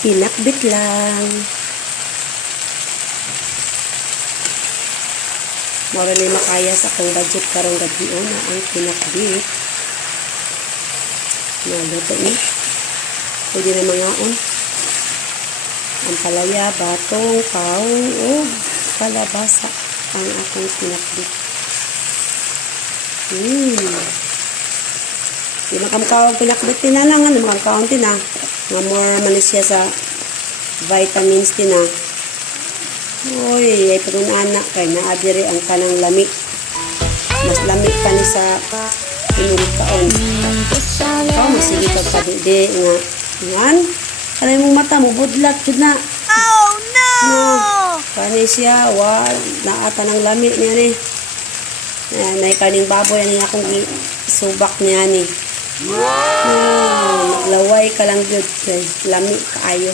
Pinakbit lang. Mura na makaya sa akong budget karong gabi na ang pinakbit. Naluto ni. Pwede na mangaon. Ang palaya, batong, paong, o kalabasa ang akong pinakbit. Di makamukawang pinakbit tinanangan, di makamukawang tina. Nga more manis siya sa vitamins tina. Uy, ay pagod anak kay naadiri ang kanang lami. Mas lami pa ni sa inulit taon. Ikaw, masige pagkadidi nga. Yan. Kanay mong mata mo, budlat yun na. Oh no! Kanay siya, naata ng lami niya ni. May kaning baboy yan akong subak niya ni. Maglaway ka lang good. Lami kaayo.